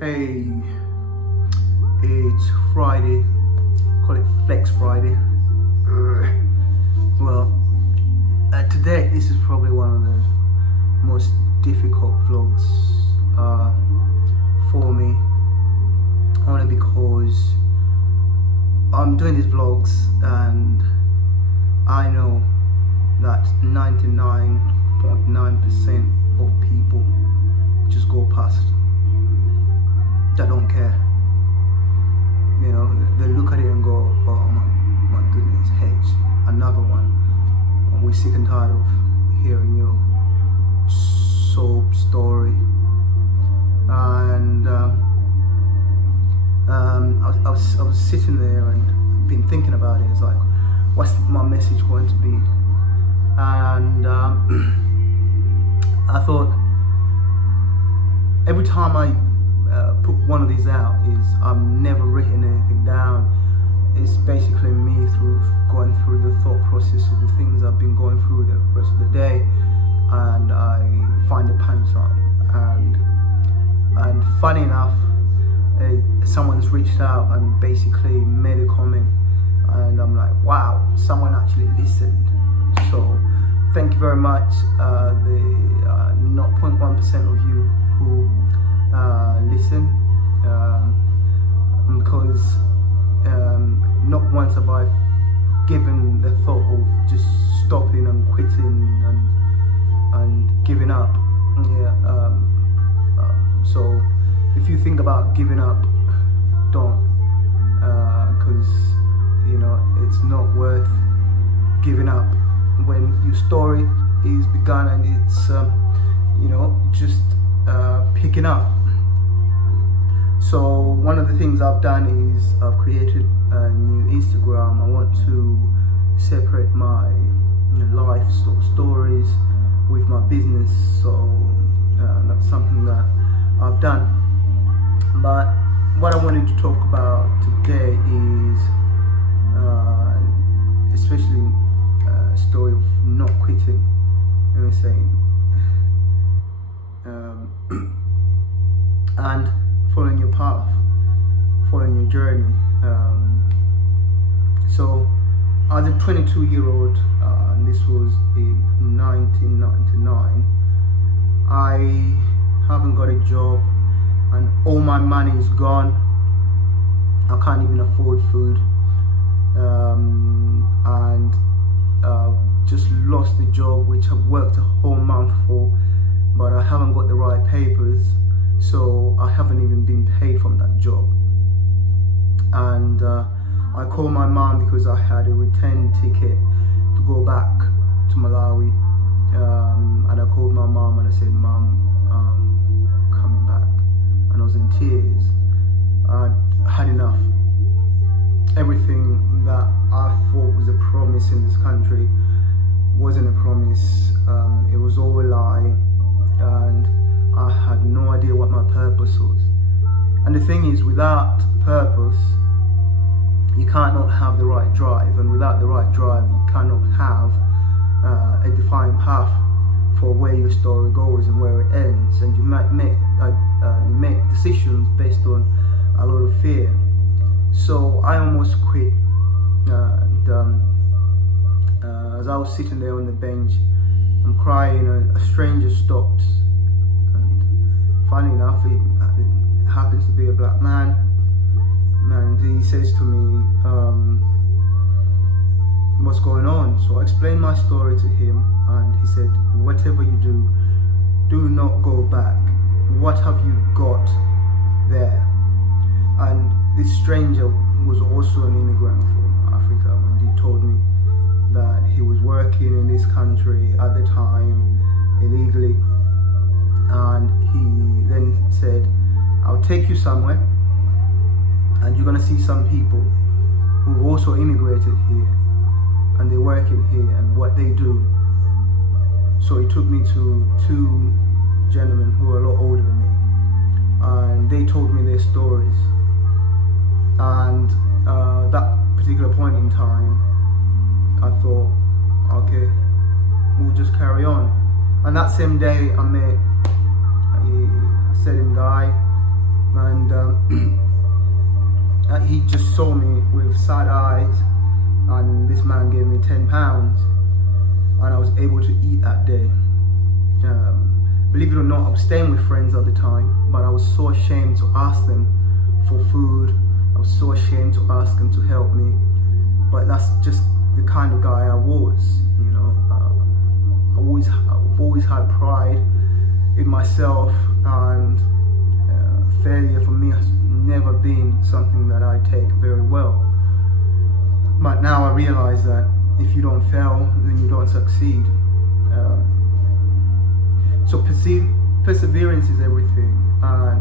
Hey, it's Friday, call it Flex Friday. Well, today this is probably one of the most difficult vlogs for me, only because I'm doing these vlogs and I know that 99.9% of people just go past. That don't care. You know, they look at it and go, oh my goodness, hey, another one. We're sick and tired of hearing your soap story. And I was sitting there and been thinking about it. It's like, what's my message going to be? And I thought, every time I put one of these out, I've never written anything down. It's basically me going through the thought process of the things I've been going through the rest of the day, and I find a punchline. And funny enough, someone's reached out and basically made a comment, and I'm like, wow, someone actually listened. So thank you very much, the 0.1% of you who listen, because not once have I given the thought of just stopping and quitting and giving up. So if you think about giving up, don't, because you know it's not worth giving up when your story is begun and it's just picking up. So one of the things I've done is I've created a new Instagram. I want to separate my life stories with my business, so that's something that I've done. But what I wanted to talk about today is especially a story of not quitting, you know what I'm saying, and following your path, following your journey. So as a 22-year-old, and this was in 1999, I haven't got a job and all my money is gone. I can't even afford food, and just lost the job which I've worked a whole month for, but I haven't got the right papers, so I haven't even been paid from that job. And I called my mom because I had a return ticket to go back to Malawi, and I called my mom and I said, Mom, coming back. And I was in tears. I had enough. Everything that I thought was a promise in this country wasn't a promise. It was all a lie, and I had no idea what my purpose was. And the thing is, without purpose, you cannot have the right drive, and without the right drive, you cannot have a defined path for where your story goes and where it ends. And you might make decisions based on a lot of fear. So I almost quit, and as I was sitting there on the bench, I'm crying, and a stranger stops, and funny enough, it happens to be a black man, and he says to me, what's going on? So I explained my story to him, and he said, whatever you do, do not go back. What have you got there? And this stranger was also an immigrant from Africa, and he told me that he was working in this country at the time illegally, and he then said, I'll take you somewhere and you're gonna see some people who've also immigrated here and they're working here and what they do. So he took me to two gentlemen who are a lot older than me, and they told me their stories. And that particular point in time, I thought, okay, we'll just carry on. And that same day I met a certain guy and he just saw me with sad eyes, and this man gave me £10, and I was able to eat that day. Believe it or not, I was staying with friends at the time, but I was so ashamed to ask them for food. I was so ashamed to ask them to help me, but that's just the kind of guy I was, you know. I've always had pride in myself, and failure for me has never been something that I take very well. But now I realize that if you don't fail, then you don't succeed. So perseverance is everything.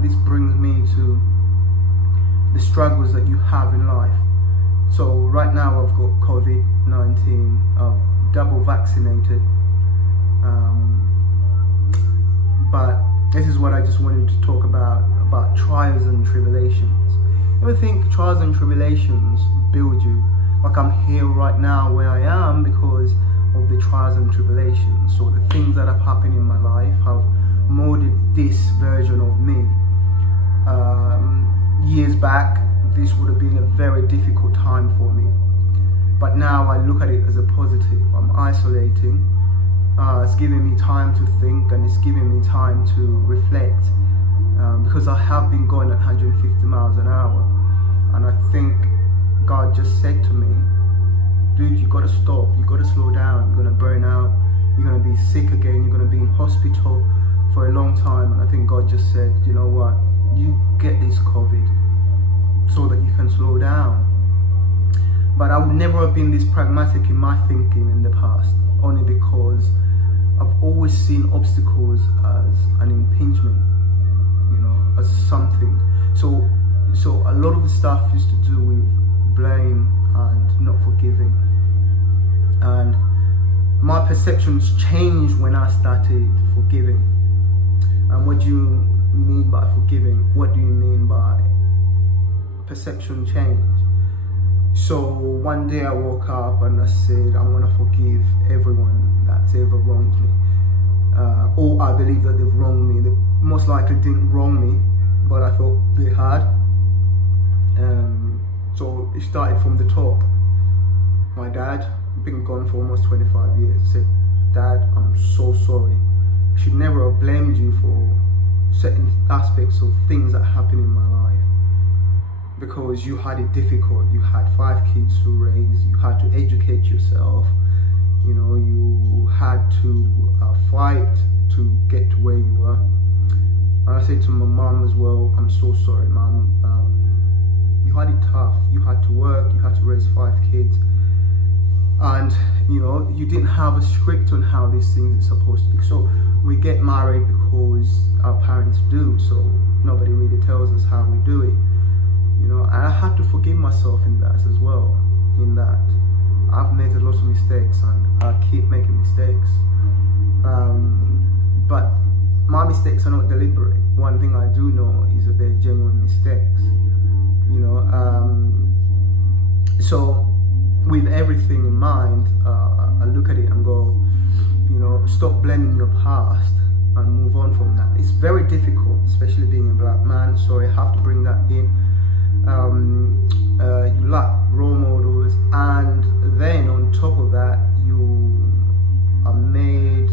This brings me to the struggles that you have in life. So right now I've got COVID-19, I've double vaccinated, but this is what I just wanted to talk about trials and tribulations. You ever think trials and tribulations build you? Like, I'm here right now where I am because of the trials and tribulations. So the things that have happened in my life have molded this version of me. Years back, this would have been a very difficult time for me, but now I look at it as a positive. I'm isolating. It's giving me time to think, and it's giving me time to reflect, because I have been going at 150 miles an hour, and I think God just said to me, dude, you gotta stop, you gotta slow down, you're gonna burn out, you're gonna be sick again, you're gonna be in hospital for a long time. And I think God just said, you know what, you get this COVID so that you can slow down. But I would never have been this pragmatic in my thinking in the past, only because I've always seen obstacles as an impingement, you know, as something. So a lot of the stuff is to do with blame and not forgiving. And my perceptions changed when I started forgiving. And what do you mean by forgiving? What do you mean by perception change? So one day I woke up and I said, I want to forgive everyone that's ever wronged me. Or I believe that they've wronged me. They most likely didn't wrong me, but I thought they had. So it started from the top. My dad, been gone for almost 25 years, said, Dad, I'm so sorry. I should never have blamed you for certain aspects of things that happened in my life, because you had it difficult. You had 5 kids to raise, you had to educate yourself, you know, you had to fight to get to where you were. And I said to my mom as well, I'm so sorry, Mom. You had it tough. You had to work, you had to raise 5 kids, and you know, you didn't have a script on how these things are supposed to be. So we get married because our parents do, so nobody really tells us how we do it, you know. And I had to forgive myself in that as well, in that I've made a lot of mistakes and I keep making mistakes, but my mistakes are not deliberate. One thing I do know is that they're genuine mistakes, you know. So with everything in mind, I look at it and go, you know, stop blaming your past and move on from that. It's very difficult, especially being a black man, so I have to bring that in. You lack role models, and then on top of that, you are made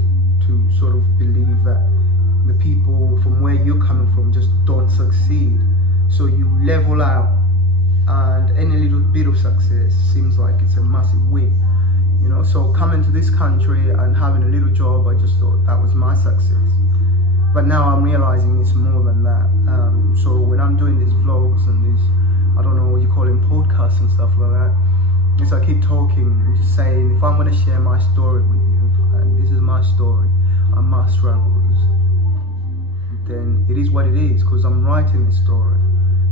to sort of believe that the people from where you're coming from just don't succeed. So you level out, and any little bit of success seems like it's a massive win, you know. So coming to this country and having a little job, I just thought that was my success. But now I'm realizing it's more than that. So when I'm doing these vlogs and these, I don't know what you call them, podcasts and stuff like that, is I keep talking and just saying, if I'm going to share my story with you, and this is my story and my struggles, then it is what it is, because I'm writing this story.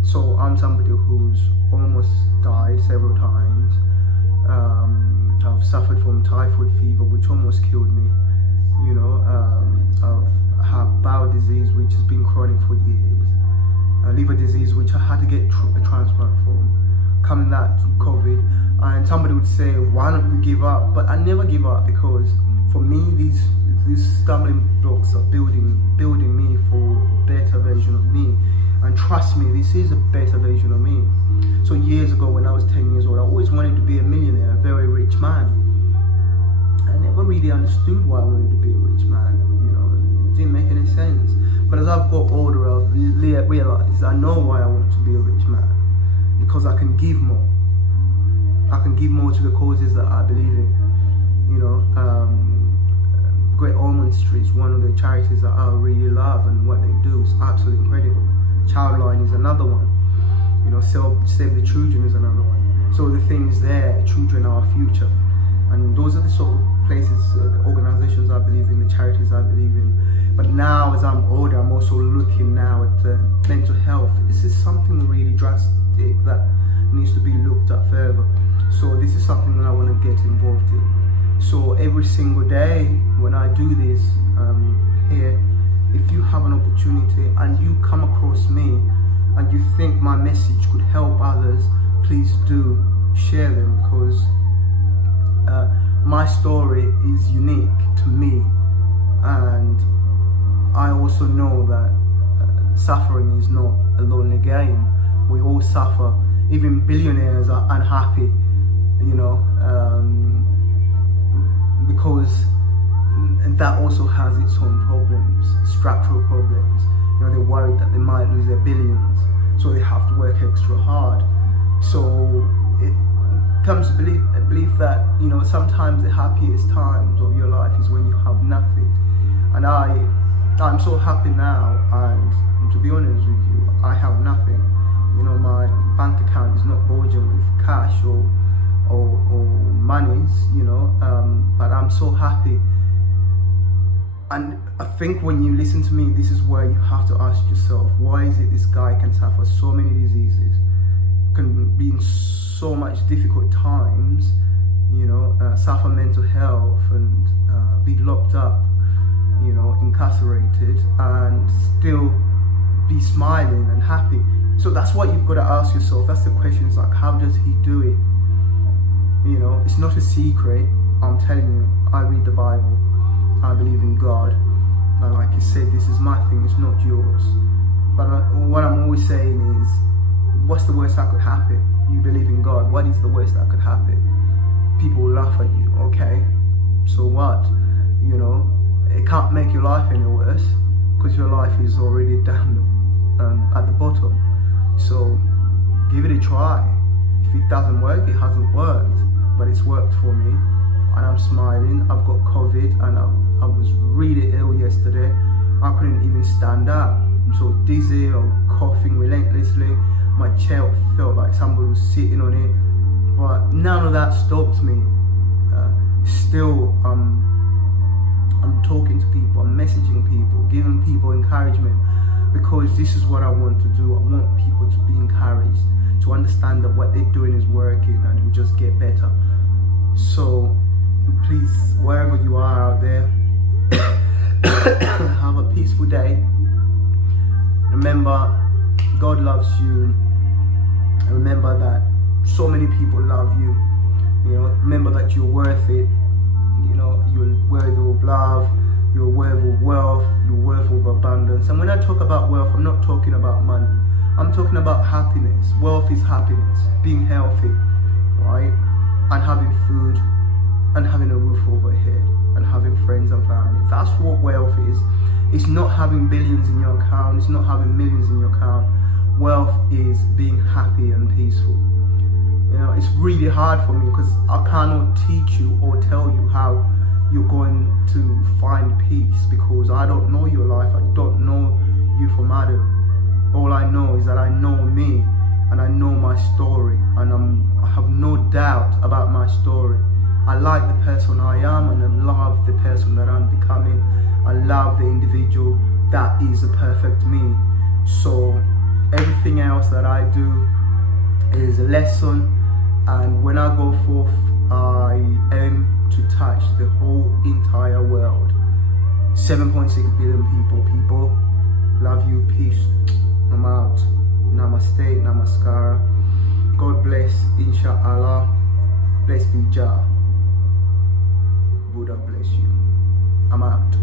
So I'm somebody who's almost died several times. I've suffered from typhoid fever, which almost killed me. You know, I've had bowel disease, which has been chronic for years. Liver disease, which I had to get a transplant from. Coming that to COVID, and somebody would say, why don't you give up? But I never give up, because for me, these stumbling blocks are building me for a better version of me, and trust me, this is a better version of me. So years ago when I was 10 years old, I always wanted to be a millionaire, a very rich man. I never really understood why I wanted to be a rich man, you know, it didn't make any sense. But as I've got older, I've realized I know why I want to be a rich man. Because I can give more. I can give more to the causes that I believe in. You know, Great Ormond Street is one of the charities that I really love, and what they do is absolutely incredible. Childline is another one. You know, Save the Children is another one. So the thing is there, children are our future. And those are the sort of places, the organizations I believe in, the charities I believe in. But now as I'm older, I'm also looking now at mental health. This is something really drastic that needs to be looked at further. So this is something that I want to get involved in. So every single day when I do this here, if you have an opportunity and you come across me and you think my message could help others, please do share them, because my story is unique to me, and I also know that suffering is not a lonely game. We all suffer. Even billionaires are unhappy, you know, because that also has its own problems, structural problems. You know, they're worried that they might lose their billions, so they have to work extra hard. So it comes to belief that, you know, sometimes the happiest times of your life is when you have nothing. And I'm so happy now, and to be honest with you, I have nothing. You know, my bank account is not bulging with cash or monies, you know, but I'm so happy. And I think when you listen to me, this is where you have to ask yourself, why is it this guy can suffer so many diseases, can be in so much difficult times, you know, suffer mental health and be locked up, you know, incarcerated, and still be smiling and happy. So that's what you've got to ask yourself. That's the question. It's like, how does he do it? You know, it's not a secret. I'm telling you, I read the Bible. I believe in God. And like you said, this is my thing, it's not yours. But what I'm always saying is, what's the worst that could happen? You believe in God. What is the worst that could happen? People will laugh at you. Okay, so what? You know, it can't make your life any worse, because your life is already down at the bottom. So give it a try. If it doesn't work, it hasn't worked, but it's worked for me, and I'm smiling. I've got COVID, and I was really ill yesterday. I couldn't even stand up. I'm so dizzy, or coughing relentlessly. My chair felt like somebody was sitting on it, but none of that stopped me. Still, I'm talking to people, I'm messaging people, giving people encouragement, because this is what I want to do. I want people to be encouraged, to understand that what they're doing is working and it will just get better. So please, wherever you are out there, have a peaceful day. Remember, God loves you. Remember that so many people love you. You know, remember that you're worth it. You know, you're worthy of love, you're worthy of wealth, you're worthy of abundance. And when I talk about wealth, I'm not talking about money. I'm talking about happiness. Wealth is happiness, being healthy, right? And having food, and having a roof overhead, and having friends and family. That's what wealth is. It's not having billions in your account, it's not having millions in your account. Wealth is being happy and peaceful. You know, it's really hard for me, because I cannot teach you or tell you how you're going to find peace, because I don't know your life. I don't know you from Adam. All I know is that I know me, and I know my story, and I have no doubt about my story. I like the person I am, and I love the person that I'm becoming. I love the individual that is the perfect me. So everything else that I do is a lesson, and when I go forth, I aim to touch the whole entire world. 7.6 billion people, love you, peace, I'm out. Namaste, namaskara. God bless, inshallah. Bless be Jah. Buddha bless you. I'm out.